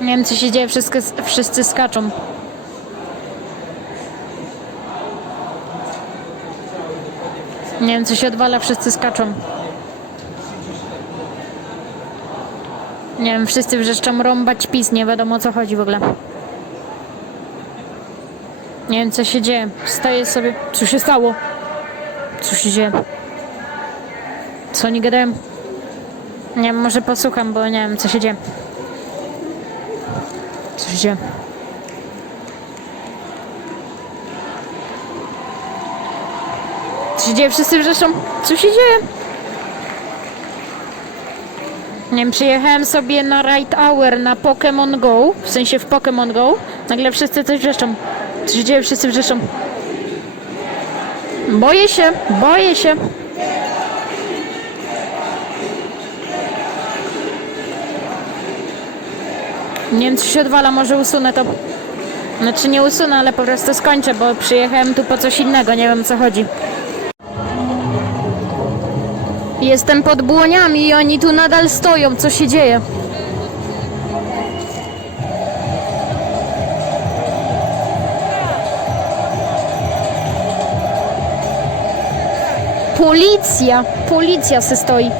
Nie wiem co się dzieje, wszyscy, wszyscy skaczą. Nie wiem co się odwala, wszyscy skaczą. Nie wiem, wszyscy wrzeszczą rąbać pis, nie wiadomo o co chodzi w ogóle. Nie wiem co się dzieje. Stoję sobie. Co się stało? Co się dzieje? Co oni gadają? Nie wiem, może posłucham, bo nie wiem co się dzieje. Dzieje? Co się dzieje? Wszyscy wrzeszczą. Co się dzieje? Nie wiem, przyjechałem sobie na Ride Hour na Pokémon Go, w sensie w Pokémon Go. Nagle wszyscy coś wrzeszczą. Co się dzieje? Wszyscy wrzeszczą. Boję się, boję się. Nie wiem, co się odwala, może usunę to. Znaczy nie usunę, ale po prostu skończę, bo przyjechałem tu po coś innego, nie wiem co chodzi. Jestem pod błoniami i oni tu nadal stoją. Co się dzieje? Policja! Policja se stoi.